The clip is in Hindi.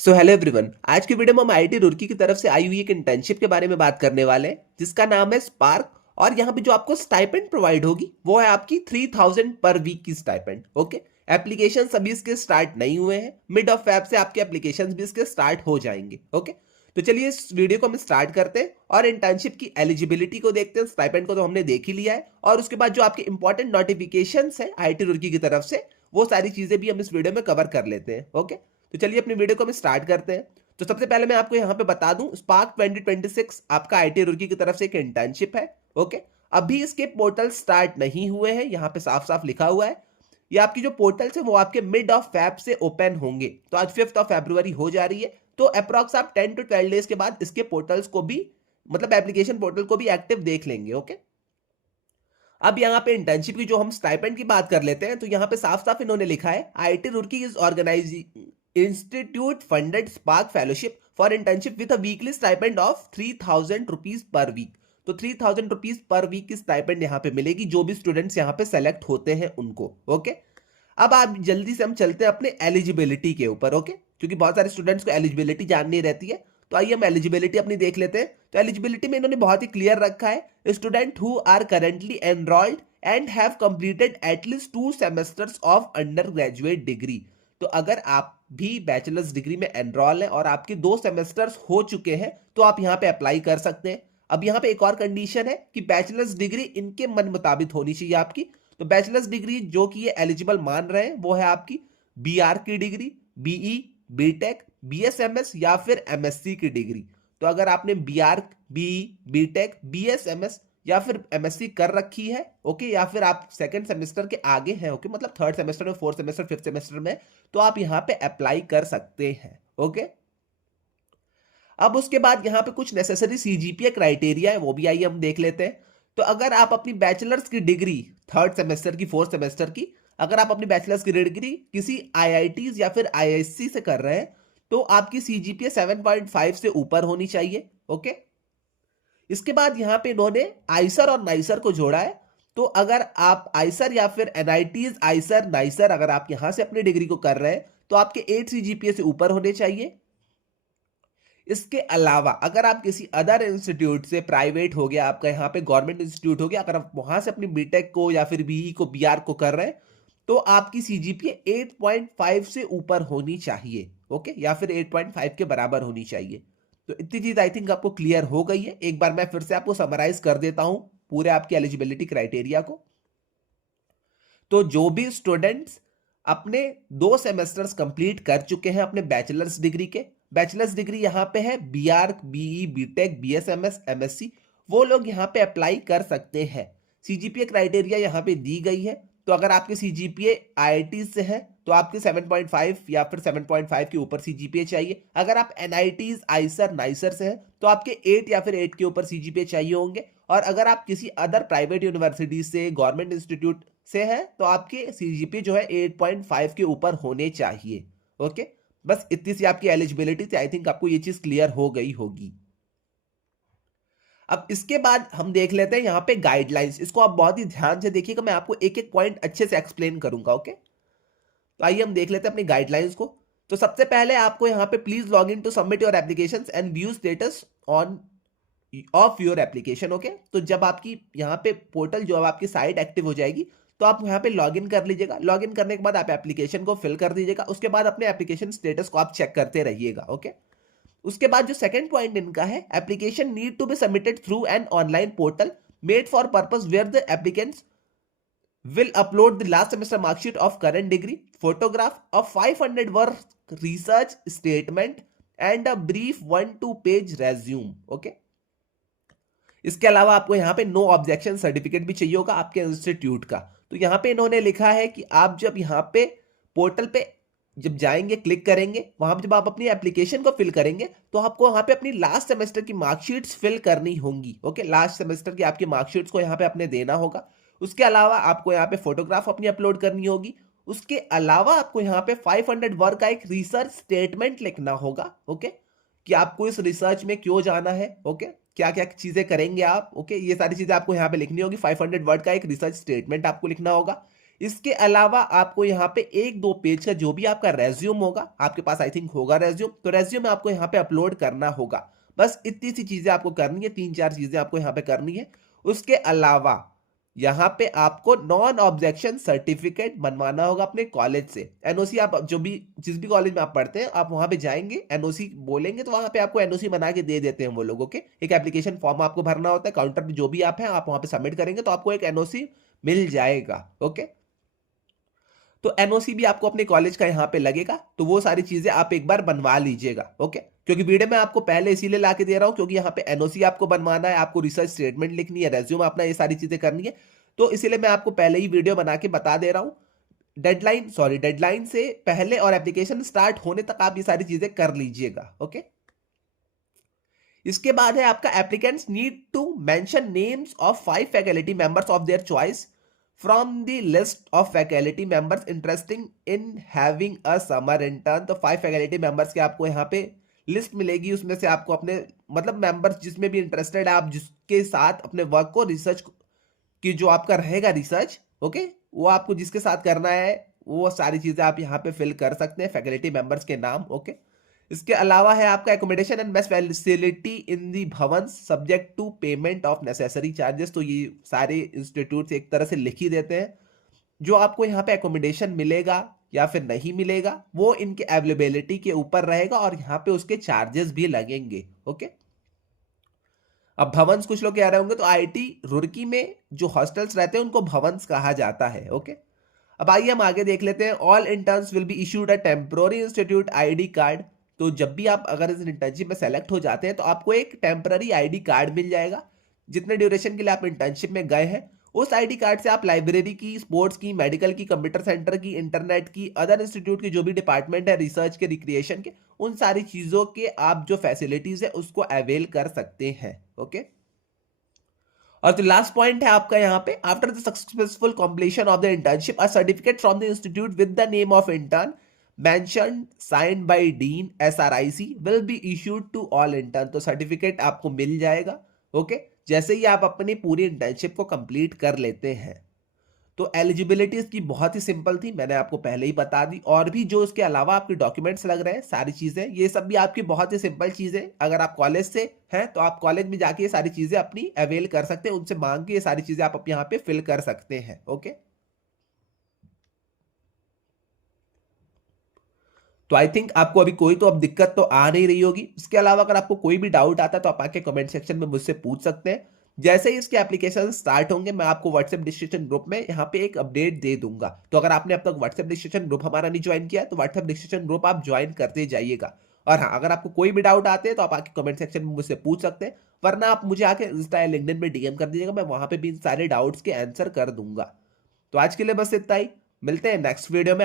So hello everyone. आज की वीडियो में हम आईआईटी रुड़की की तरफ से आई हुई एक इंटर्नशिप के बारे में बात करने वाले हैं जिसका नाम है स्पार्क। और यहाँ पे जो आपको स्टाइपेंड प्रोवाइड होगी वो है आपकी 3000 पर वीक की स्टाइपेंड। ओके, एप्लीकेशन अभी इसके स्टार्ट नहीं हुए हैं, मिड ऑफ फेब से आपके एप्लीकेशन भी इसके स्टार्ट हो जाएंगे। ओके, तो चलिए इस वीडियो को हम स्टार्ट करते हैं और इंटर्नशिप की एलिजिबिलिटी को देखते हैं। स्टाइपेंड को तो हमने देख ही लिया है और उसके बाद जो आपके इंपॉर्टेंट नोटिफिकेशंस है आईआईटी रुड़की की तरफ से वो सारी चीजें भी हम इस वीडियो में कवर कर लेते हैं। ओके, तो चलिए अपनी वीडियो को हम स्टार्ट करते हैं। तो सबसे पहले मैं आपको यहाँ पे बता दूं, स्पार्क 2026 आपका आईआईटी रुड़की की तरफ से एक इंटर्नशिप है। ओके, अभी इसके पोर्टल स्टार्ट नहीं हुए हैं, यहाँ पे साफ साफ लिखा हुआ है। ये आपकी जो पोर्टल्स है वो आपके मिड ऑफ फेब से ओपन होंगे। तो आज 5 ऑफ फरवरी हो जा रही है, तो अप्रॉक्स आप 10 to 12 डेज के बाद इसके पोर्टल्स को भी, मतलब एप्लीकेशन पोर्टल को भी एक्टिव देख लेंगे। ओके, अब यहाँ पे इंटर्नशिप की जो हम स्टाइपेंड की बात कर लेते हैं, तो यहाँ पे साफ साफ इन्होंने लिखा है IIT Roorkee is organising institute funded SPARK fellowship for internship with a weekly stipend of 3000 rupees per week. तो 3000 रुपीज पर वीक की स्टाइपेंड यहाँ पे मिलेगी जो भी स्टूडेंट्स यहाँ पे सेलेक्ट होते हैं उनको। ओके, अब आप जल्दी से हम चलते हैं अपने एलिजिबिलिटी के ऊपर। ओके, क्योंकि बहुत सारे स्टूडेंट्स को एलिजिबिलिटी जाननी रहती है, तो आइए हम एलिजिबिलिटी अपनी देख लेते हैं। तो एलिजिबिलिटी में इन्होंने बहुत ही क्लियर रखा है, student who are currently enrolled and have completed at least 2 semesters of undergraduate degree. तो अगर आप भी बैचलर्स डिग्री में एनरोल हैं और आपके 2 सेमेस्टर्स हो चुके हैं तो आप यहाँ पे अप्लाई कर सकते हैं। अब यहाँ पे एक और कंडीशन है कि बैचलर्स डिग्री इनके मन मुताबिक होनी चाहिए आपकी। तो बैचलर्स डिग्री जो कि ये एलिजिबल मान रहे हैं वो है आपकी बीआर की डिग्री, बीई, बीटेक, बीएसएमएस या फिर एमएससी की डिग्री। तो अगर आपने बीआर, बीई, बीटेक, बीएसएमएस या फिर एमएससी कर रखी है, ओके, या फिर आप सेकंड सेमेस्टर के आगे हैं, ओके, मतलब थर्ड सेमेस्टर में, फोर्थ सेमेस्टर, फिफ्थ सेमेस्टर में, तो आप यहाँ पे अप्लाई कर सकते हैं। ओके, अब उसके बाद यहाँ पे कुछ नेसेसरी सीजीपीए क्राइटेरिया है, वो भी आइए हम देख लेते हैं। तो अगर आप अपनी बैचलर्स की डिग्री थर्ड सेमेस्टर की, फोर्थ सेमेस्टर की, अगर आप अपनी बैचलर्स की डिग्री किसी आईआईटीज या फिर आईआईएससी से कर रहे हैं तो आपकी सीजीपीए 7.5 से ऊपर होनी चाहिए। ओके, इसके बाद यहां पे इन्होंने आइसर और नाइसर को जोड़ा है। तो अगर आप आइसर या फिर एनआईटीज, आइसर, नाइसर, अगर आप यहां से अपनी डिग्री को कर रहे हैं तो आपके 8 सीजीपीए से ऊपर होने चाहिए। इसके अलावा अगर आप किसी अदर इंस्टीट्यूट से, प्राइवेट हो गया आपका, यहाँ पे गवर्नमेंट इंस्टीट्यूट हो गया, अगर आप वहां से अपनी बीटेक को या फिर बीई को, बीआर को कर रहे हैं तो आपकी सीजीपीए 8.5 से ऊपर होनी चाहिए। ओके, या फिर 8.5 के बराबर होनी चाहिए। तो इतनी चीज आई थिंक आपको क्लियर हो गई है। एक बार मैं फिर से आपको समराइज कर देता हूं पूरे आपके एलिजिबिलिटी क्राइटेरिया को। तो जो भी स्टूडेंट्स अपने 2 सेमेस्टर्स कंप्लीट कर चुके हैं अपने बैचलर्स डिग्री के, बैचलर्स डिग्री यहाँ पे है BR, BE, BTech, BSMS, MSc, वो लोग यहाँ पे अप्लाई कर सकते हैं। सीजीपीए क्राइटेरिया यहाँ पे दी गई है। तो अगर आपके सीजीपीए आईआईटी से है तो आपके 7.5 या फिर 7.5 के ऊपर सीजीपीए चाहिए। अगर आप एनआईटीज, आइसर, नाइसर से है तो आपके 8 या फिर 8 के ऊपर सीजीपीए चाहिए होंगे। और अगर आप किसी अदर प्राइवेट यूनिवर्सिटी से, गवर्नमेंट इंस्टीट्यूट से है तो आपके सीजीपीए जो है 8.5 के ऊपर होने चाहिए। ओके, बस इतनी सी आपकी एलिजिबिलिटी थी। आई थिंक आपको ये चीज क्लियर हो गई होगी। अब इसके बाद हम देख लेते हैं यहाँ पे गाइडलाइंस। इसको आप बहुत ही ध्यान से देखिएगा, मैं आपको एक एक पॉइंट अच्छे से एक्सप्लेन करूंगा। ओके, तो आइए हम देख लेते हैं अपनी गाइडलाइंस को। तो सबसे पहले आपको यहाँ पे please log in to submit your application and view status on of your application. Okay, तो जब आपकी यहाँ पे पोर्टल, जो आपकी साइट एक्टिव हो जाएगी तो आप यहाँ पे लॉगिन कर लीजिएगा। लॉगिन करने के बाद आप एप्लीकेशन को फिल कर दीजिएगा। उसके बाद अपने एप्लीकेशन स्टेटस को आप चेक करते रहिएगा। ओके, उसके बाद जो सेकंड पॉइंट इनका है, application need to be submitted through an online portal made for purpose where the applicants will upload the last semester mark sheet of current degree, photograph, a 500 word research statement and a brief 1-2 page resume. Okay, इसके अलावा आपको यहाँ पे नो ऑब्जेक्शन सर्टिफिकेट भी चाहिए होगा आपके इंस्टीट्यूट का। तो यहाँ पे इन्होंने लिखा है कि आप जब यहाँ पे पोर्टल पे जब जाएंगे, क्लिक करेंगे, वहां पे जब आप अपनी एप्लीकेशन को फिल करेंगे तो आपको वहां पे अपनी लास्ट सेमेस्टर की मार्कशीट्स फिल करनी होंगी। ओके, लास्ट सेमेस्टर की आपकी मार्कशीट्स को यहाँ पे अपने देना होगा। उसके अलावा आपको यहाँ पे फोटोग्राफ अपनी अपलोड करनी होगी। उसके अलावा आपको यहाँ पे 500 वर्ड का एक रिसर्च स्टेटमेंट लिखना होगा। ओके, कि आपको इस रिसर्च में क्यों जाना है, ओके, क्या क्या चीजें करेंगे आप। ओके, ये सारी चीजें आपको यहाँ पे लिखनी होगी। 500 वर्ड का एक रिसर्च स्टेटमेंट आपको लिखना होगा। इसके अलावा आपको यहाँ पे 1-2 पेज का जो भी आपका रेज्यूम होगा, आपके पास आई थिंक होगा रेज्यूम, तो रेज्यूम आपको यहाँ पे अपलोड करना होगा। बस इतनी सी चीजें आपको करनी है, 3-4 चीजें आपको यहाँ पे करनी है। उसके अलावा यहाँ पे आपको नॉन ऑब्जेक्शन सर्टिफिकेट बनवाना होगा अपने कॉलेज से। एनओसी आप जो भी जिस भी कॉलेज में आप पढ़ते हैं, आप वहां पे जाएंगे, एनओसी बोलेंगे तो वहां पे आपको एनओसी बना के दे देते हैं वो लोगों के। एक एप्लीकेशन फॉर्म आपको भरना होता है, काउंटर पे जो भी आप हैं आप वहां पे सबमिट करेंगे तो आपको एक एनओसी मिल जाएगा। ओके, तो एनओसी भी आपको अपने कॉलेज का यहाँ पे लगेगा, तो वो सारी चीजें आप एक बार बनवा लीजिएगा। ओके, क्योंकि वीडियो में आपको पहले इसीलिए लाके दे रहा हूं क्योंकि यहाँ पे एनओसी आपको बनवाना है, आपको रिसर्च स्टेटमेंट लिखनी है, रेज्यूम अपना, ये सारी चीजें करनी है, तो इसीलिए मैं आपको पहले ही वीडियो बना के बता दे रहा हूं। डेडलाइन से पहले और एप्लीकेशन स्टार्ट होने तक आप ये सारी चीजें कर लीजिएगा। ओके, इसके बाद है आपका applicants need to mention names of 5 faculty members of their choice from the list of faculty members interesting in having a summer intern. तो 5 फैकल्टी मेंबर्स के आपको यहाँ पे लिस्ट मिलेगी, उसमें से आपको अपने मतलब मेंबर्स जिसमें भी इंटरेस्टेड है, आप जिसके साथ अपने वर्क को रिसर्च की जो आपका रहेगा रिसर्च, ओके, वो आपको जिसके साथ करना है वो सारी चीजें आप यहाँ पे फिल कर सकते हैं, फैकल्टी मेंबर्स के नाम। ओके, इसके अलावा है आपका accommodation and mess facility in the bhawan subject to payment of necessary charges. तो ये सारे इंस्टीट्यूट एक तरह से लिख ही देते हैं, जो आपको यहाँ पे एकोमोडेशन मिलेगा या फिर नहीं मिलेगा वो इनके अवेलेबिलिटी के ऊपर रहेगा और यहाँ पे उसके चार्जेस भी लगेंगे। ओके, अब भवंस कुछ लोग कह रहे होंगे, तो आईआईटी रुड़की में जो हॉस्टल्स रहते हैं उनको भवंस कहा जाता है। ओके, अब आइए हम आगे देख लेते हैं। All interns will be issued a temporary institute ID card. तो जब भी आप अगर इस इंटर्नशिप में सेलेक्ट हो जाते हैं तो आपको एक टेम्पररी आईडी कार्ड मिल जाएगा। जितने ड्यूरेशन के लिए आप इंटर्नशिप में गए हैं उस आईडी कार्ड से आप लाइब्रेरी की, स्पोर्ट्स की, मेडिकल की, कंप्यूटर सेंटर की, इंटरनेट की, अदर इंस्टीट्यूट की जो भी डिपार्टमेंट है, रिसर्च के, रिक्रिएशन के, उन सारी चीजों के आप जो फैसिलिटीज है उसको अवेल कर सकते हैं। ओके, और तो लास्ट पॉइंट है आपका यहाँ पे, after the successful completion of the internship a certificate from the institute with the name of intern mentioned signed by dean SRIC will be issued to all intern. तो सर्टिफिकेट आपको मिल जाएगा। ओके, जैसे ही आप अपनी पूरी इंटर्नशिप को कंप्लीट कर लेते हैं। तो एलिजिबिलिटी इसकी बहुत ही सिंपल थी, मैंने आपको पहले ही बता दी। और भी जो इसके अलावा आपके डॉक्यूमेंट्स लग रहे हैं, सारी चीजें, ये सब भी आपकी बहुत ही सिंपल चीजें। अगर आप कॉलेज से हैं तो आप कॉलेज में जाके ये सारी चीजें अपनी अवेल कर सकते हैं, उनसे मांग के ये सारी चीजें आप यहाँ पे फिल कर सकते हैं। ओके, तो आई थिंक आपको अभी कोई तो अब दिक्कत तो आ नहीं रही होगी। इसके अलावा अगर आपको कोई भी डाउट आता है तो आप आके कमेंट सेक्शन में मुझसे पूछ सकते हैं। जैसे ही इसके एप्लीकेशन स्टार्ट होंगे मैं आपको व्हाट्सएप डिस्कशन ग्रुप में यहाँ पे एक अपडेट दे दूंगा। तो अगर आपने अब तक व्हाट्सएप डिस्कशन ग्रुप हमारा नहीं ज्वाइन किया तो व्हाट्सएप डिस्कशन ग्रुप आप ज्वाइन करते जाइएगा। और हाँ, अगर आपको कोई भी डाउट आते हैं तो आप आके कमेंट सेक्शन में मुझसे पूछ सकते हैं, वरना आप मुझे आके इंस्टा या लिंक्डइन पे डीएम कर दीजिएगा, मैं वहां पे भी इन सारे डाउट्स के आंसर कर दूंगा। तो आज के लिए बस इतना ही, मिलते हैं नेक्स्ट वीडियो में।